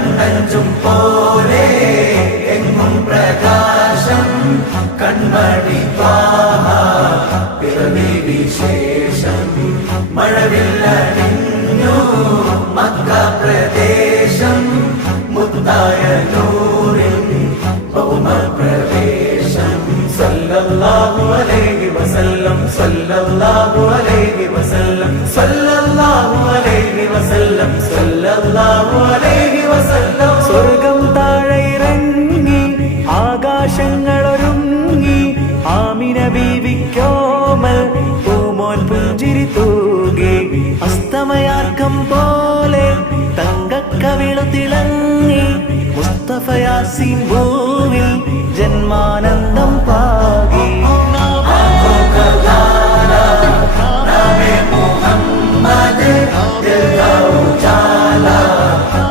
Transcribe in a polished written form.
കണ്ണഞ്ചും പോലെ എങ്ങും പ്രകാശം കൺമണി ത്വാഹ പിറവി വിശേഷം മഴവില്ലണിഞ്ഞു മക്ക പ്രദേശം മുത്തായ നൂറിൻ ഭൗമപ്രവേശം സല്ലല്ലാഹു അലൈഹി വസല്ലം സല്ലല്ലാഹു അലൈഹി വസല്ലം സല്ലല്ലാഹു അലൈഹി വസല്ലം സല്ലല്ലാഹു അലൈഹി വസല്ലം. സ്വർഗം താഴെ ഇറങ്ങി ആകാശങ്ങളൊരുങ്ങി ആമിന ബീവിക്കോമൽ പൂമോൻ പുഞ്ചിരി തൂകി അസ്തമയാർക്കം പോലെ തങ്കക്കവിളു തിളങ്ങി മുസ്തഫ യാസീൻ ഭൂവിൽ ജന്മാനന്ദം പാ